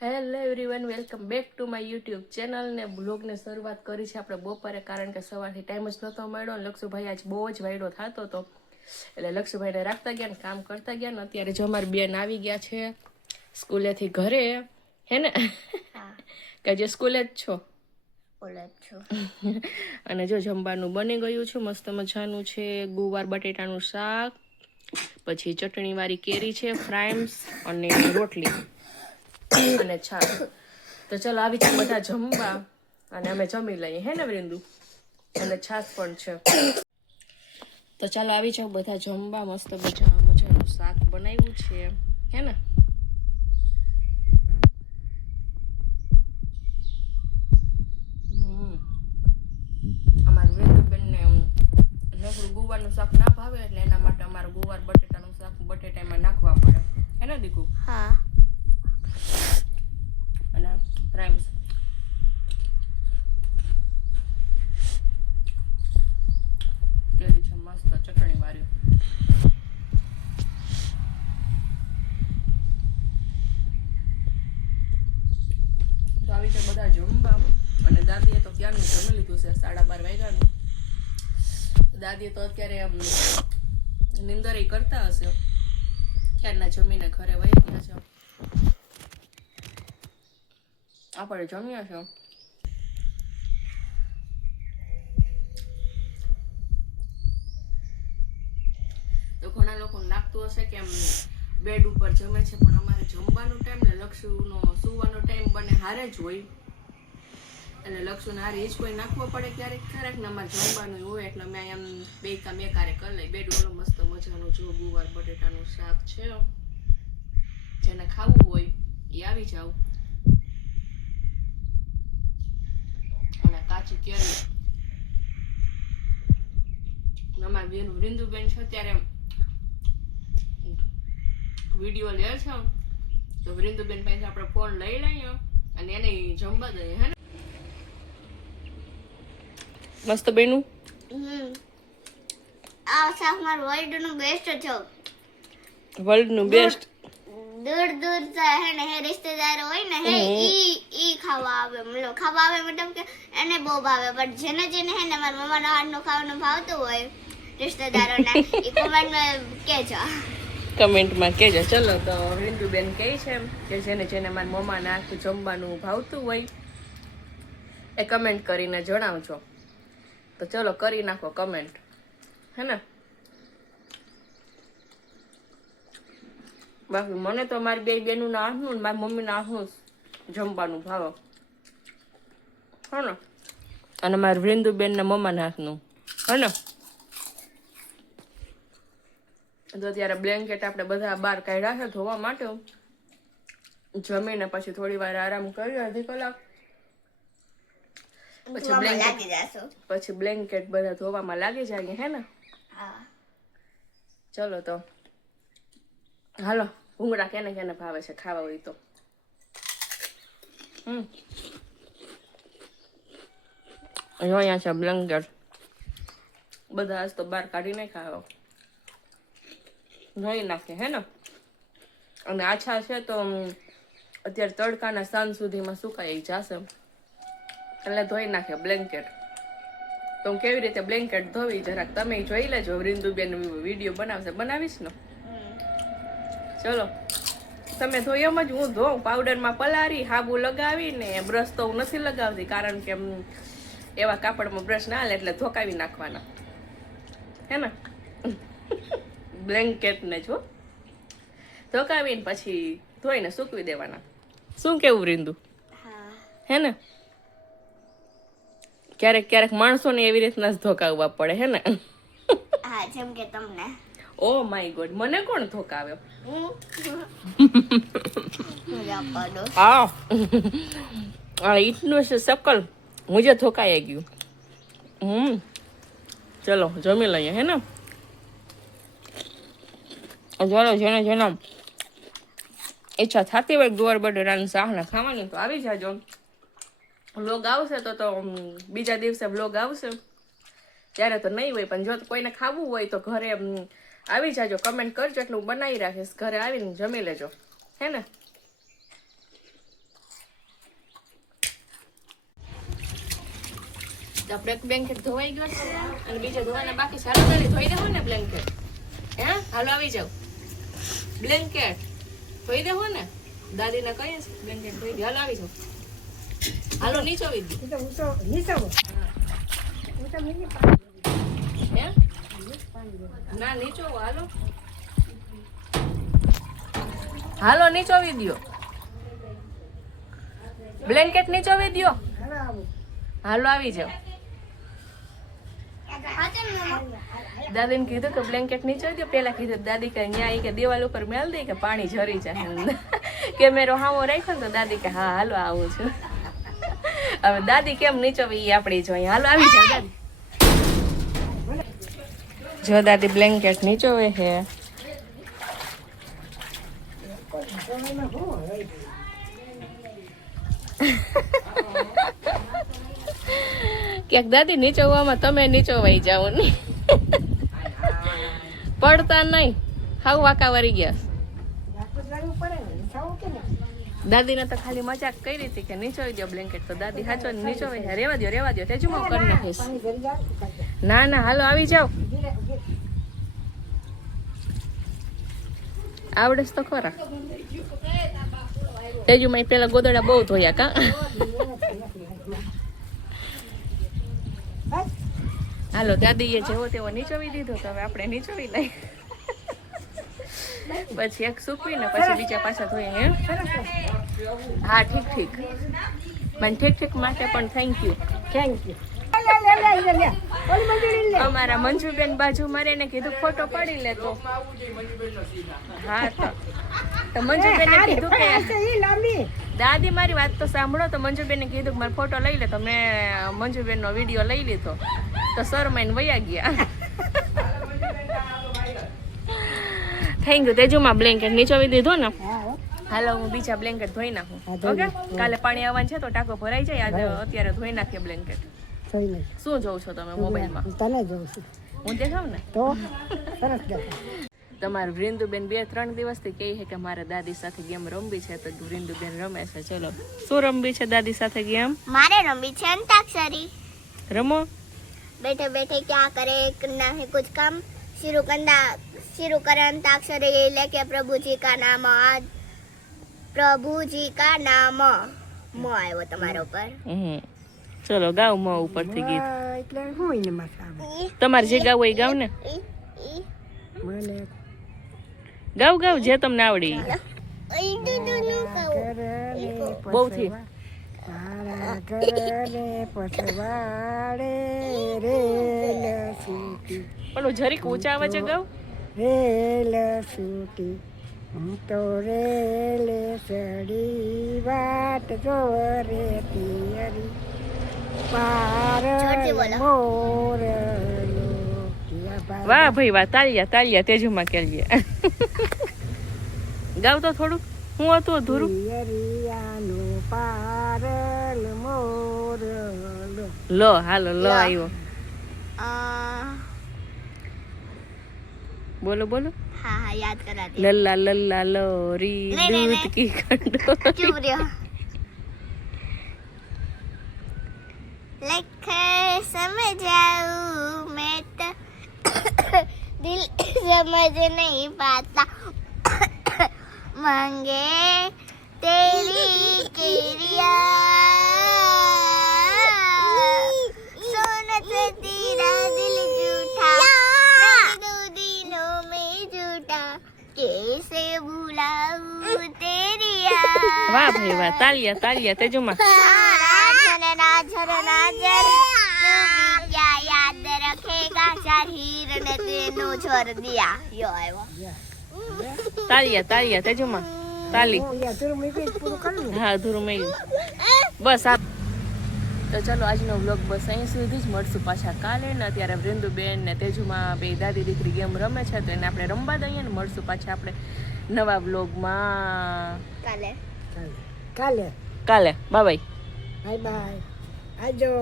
Hello everyone, welcome back to my YouTube channel ને બ્લોગને શરૂઆત કરી છે આપણે બપોરે, કારણ કે સવારથી ટાઈમ જ નહોતો મળ્યો અને લક્ષુભાઈ આજ બહુ જ વાયડો થતો હતો એટલે લક્ષુભાઈને રાખતા ગયા ને કામ કરતા ગયા ને અત્યારે જો અમારી બેન આવી ગયા છે સ્કૂલેથી ઘરે, હે ને? કે જે સ્કૂલે જ છો? અને જો જમવાનું બની ગયું છે, મસ્ત મજાનું છે, ગુવાર બટેટાનું શાક, પછી ચટણીવાળી કેરી છે, ફ્રાઈમ્સ અને રોટલી અને છાશ. તો ચલો આવી છે બધા જમવા અને અમે જમી લઈએ, હે ને વૃંદુ? અને છાશ પણ છે. તો ચાલો આવી જાવ બધા જમવા. મસ્ત મજાનું શાક બનાવ્યું છે, હે ને? અમારા વૃંદુબેનને નકરું ગુવારનું શાક ના ભાવે એટલે એના માટે અમારે ગુવાર બટેટાનું શાક બટેટામાં નાખવા પડે, હે ને દીકુ? હા. અને ફ્રાઈમ્સ કેરી છે મસ્ત ચટણી વાળી. તો આવી છે બધા જમવા અને દાદીએ તો ક્યારનું જમી લીધું છે, 12:30 વાગ્યાનું. દાદીએ તો અત્યારે નિંદર કરતા હશે, ક્યારના જમીને ઘરે વહી ગયા છે. આપણે જમ્યા છે. તો ઘણા લોકોને લાગતું હશે કે બેડ ઉપર જમે છે, પણ અમારે જમવાનો ટાઈમ ને લક્ષુનો સુવાનો ટાઈમ બને હારે જ હોય એટલે લક્ષુને હારે એ જ કોઈ નાખવો પડે ક્યારેક ને અમારે જમવાનું હોય એટલે અમે એમ બે કામ એકારે કરી લઈ. બેડ વાળો મસ્ત મજાનું જો ગુવાર બટેટાનું શાક છે, જેને ખાવું હોય એ આવી જાવ. અને કાચી કેરી અમારા બેન વૃંદુબેન છે ત્યારે વિડીયો લે છે, તો વૃંદુબેન પાસે આપણે ફોન લઈ લઈએ અને એને જમવા દઈએ, હે ને? મસ્ત બેનું આ શાક મારું વર્લ્ડનું બેસ્ટ છે. વર્લ્ડનું બેસ્ટ. દૂર દૂર હે ને હે રિશ્તેદાર હોય ને હે ઈ ખાવા આવે, મતલબ કે એને બહુ ભાવે. બટ જેને હે ને મારા મમ્માના હાથનું ખાવાનું ભાવતું હોય રિશ્તેદારોને ઈ કમેન્ટમાં કહેજો. ચલો તો વૃંદુબેન કહે છે કે જેને મારા મમ્માના હાથનું જમવાનું ભાવતું હોય એ કમેન્ટ કરીને જણાવજો. તો ચલો કરી નાખો કમેન્ટ, હે ને? બાકી મને તો મારી બે બેનોના હાથનું ને મારી મમ્મીના હાથનું જમવાનું ભાવે, હે ને? અને મારી વૃંદુબેનના મમ્માના હાથનું, હે ને? તો ત્યારે બ્લેન્કેટ આપણે બધા બહાર કાઢ્યા છે ધોવા માટે. જમીને પછી થોડી વાર આરામ કરી, અડધી કલાક, પછી બ્લેન્કેટ બધા ધોવામાં લાગી જાય, હે ને? ચલો તો હાલો, ભૂંગળા કેને ભાવે છે ખાવા હોય તો. અહીંયા છે બ્લેન્કેટ, બધા આજ તો બહાર કાઢી નહીં ખાવા, ધોઈ નાખે, હે ને? અને આછા છે તો અત્યારે તડકાના સાંજ સુધીમાં સુકાઈ જશે એટલે ધોઈ નાખે બ્લેન્કેટ. તો હું કેવી રીતે બ્લેન્કેટ ધોવી જરાક તમે જોઈ લેજો. વૃંદુબેન વિડીયો બનાવીશ ને. ચલો તમે ધોઈ એમ જ, હું ધોઉં પાવડરમાં પલારી, હાબુ લગાવીને. બ્રશ તો હું નથી લગાવતી કારણ કે એવા કાપડમાં બ્રશ ના હાલે એટલે ધોકાવી નાખવાના, હે ને? બ્લેન્કેટને જો ધોકાવીને પછી ધોઈને સૂકવી દેવાના. શું કેવું વૃંદુ? હે ને? ક્યારેક માણસોને એવી રીતના જ ધોકાવવા પડે, હે ને? હા, જેમ કે તમને. ઓ માય ગોડ, મને કોણ ધોકાવ્યો? હા, ઈટનું છે શકલ, મુજે ધોકાઈ ગયું. ચલો જમી લઈએ, હે ને? ચાલો, જેને ઈચ્છા થતી હોય ગુવાર બટેટાનું શાક ને ખાવાની તો આવી જાજો. વ્લોગ આવશે તો બીજા દિવસે વ્લોગ આવશે, ત્યારે તો નહીં હોય. પણ જો કોઈને ખાવું હોય તો ઘરે આવી જાજો, કમેન્ટ કરજો એટલે હું બનાવી રાખીશ. ઘરે આવીને જમી લેજો, હે ને? તો આપણે એક બ્લેન્કેટ ધોવાઈ ગયો છે અને બીજા ધોવાના બાકી છે. હાલો તારી ધોઈ દેવો ને બ્લેન્કેટ. હે હાલો આવી જાવ. બ્લેન્કેટ ધોઈ દેવો ને. દાદીને કહીએ છે બ્લેન્કેટ ધોઈ દે. હાલો આવી જાવ. હાલો નીચોવી દે. હે ના નીચોવો. હાલો હાલો નીચોવી દ્યો. બ્લેન્કેટ નીચોવી દ્યો. હાલો આવી જાવ. દાદીને કીધું કે બ્લેન્કેટ નીચોવી દો. પેલા કીધું દાદી કે ન્યા કે દિવાલ ઉપર મેલ દે કે પાણી ઝરી જાય. કેમેરો હામો રાખ્યો ને તો દાદી કે હા હાલો આવું છું. હવે દાદી કેમ નીચોવી એ આપણે જોઈએ. હાલો આવી જાવ દાદી. જો દાદી બ્લેન્કેટ નીચોવે છે. ક્યાંક દાદી નીચોવામાં તમે નીચોવાઈ જાઓ ને. પડતા નહીં. હાવ વાંકા વળી ગયા. દાદીને તો ખાલી મજાક કરી હતી કે નીચોવી દો બ્લેન્કેટ. તો દાદી હાચો નીચોવે. રેવા દો તેજુમાં કરી નાખીશ. ના ના હાલો આવી જાઓ. આવડે તો ખરા. તેજુમાં પેલા ગોદડા બહુ ધોયા કા. હાલો દાદીએ જેવો તેવો નીચોવી દીધો તો હવે આપણે નીચોવી લઈ. પછી એક સૂકવીને પછી બીજા પાછા ધોઈને. હા ઠીક મને ઠીક માટે પણ થેન્ક યુ. અમારા મંજુબેન બાજુ મારે ને કીધું ફોટો પાડી લે તો. હા તો મંજુબેને કીધું કે દાદી મારી વાત તો સાંભળો. તો મંજુબેને કીધું કે મારો ફોટો લઈ લે. તો મેં મંજુબેનનો વિડીયો લઈ લીધો તો સર માઈને વયા ગયા. Thank you. તેજુમાં બ્લેન્કેટ નીચોવી દીધો ને. હાલો હું બીજા બ્લેન્કેટ ધોઈ નાખું. ઓકે કાલે પાણી આવવાનું છે તો ટાંકો ભરાઈ જાય. આજે અત્યારે ધોઈ નાખીએ બ્લેન્કેટ. શું જોઉં છો તમે મોબાઈલમાં? તને જોઉં છું. હું દેખાવ ને તો સરસ દેખાય. તમારું વૃંદુબેન 2-3 દિવસથી કહે છે કે મારે દાદી સાથે ગેમ રમવી છે. તો વૃંદુબેન રમે છે. ચલો શું રમવી છે દાદી સાથે ગેમ? मारे रंबी छे अंताक्षरी. રમો. बैठे बैठे क्या करे करना है कुछ काम. शुरू करे अंताक्षरी लेके प्रभु जी का नाम. आज प्रभु जी का नाम मो आयो तुम्हारे ऊपर. ચલો ગાવ માં ઉપરથી ગીત. એટલે હું ને માથા તમારે જે ગાવ હોય ગાવ ને. મને ગાવ જે તમને આવડી. બહુ થી તારા ઘરે પછવાડે રેલ સૂટી. પેલું જરીક ઊંચા અવાજે ગાવ. રેલ સૂટી હું તો રેલે ચડી વાટ જો રે તિયરી પાર મોર. વાહ ભાઈ વાહ. તાલિયા તેજુમાં કેલવીએ. ગાવ તો થોડું. હું હતું અધૂરું. તિયરિયાનો પારલ મોર લો હાલો લો આવ્યો. બોલો हाँ हाँ याद कराती. लल्ला लल्ला लोरी दूध की खंडोरी. चुप रहो. लखे समझाऊं मैं तो दिल समझ नहीं पाता. मांगे तेरी किरिया सोन से तेरा दिल झूठा रख दो दिनों में झूठा कैसे भुलाऊं तेरी याद. વાહ ભાઈ વાહ. તાલિયા તેજુમાં. नाजर नाजर तू भी क्या याद रखेगा शरीर ने तेनू छोड़ दिया. यो आयो. તાલિયા તેજુમાં. તાલી. પૂરું કર્યું. હા અધૂરું મેળ્યું. બસ આ તો ચલો આજનો વ્લોગ બસ અહીં સુધી જ. મળશું પાછા કાલે ને. અત્યારે વૃંદુબેન ને તેજુમાં બે દાદી દીકરી ગેમ રમે છે તો એને આપણે રમવા દઈએ ને. મળશું પાછા આપણે નવા વ્લોગમાં કાલે. કાલે. Bye bye bye. આજો.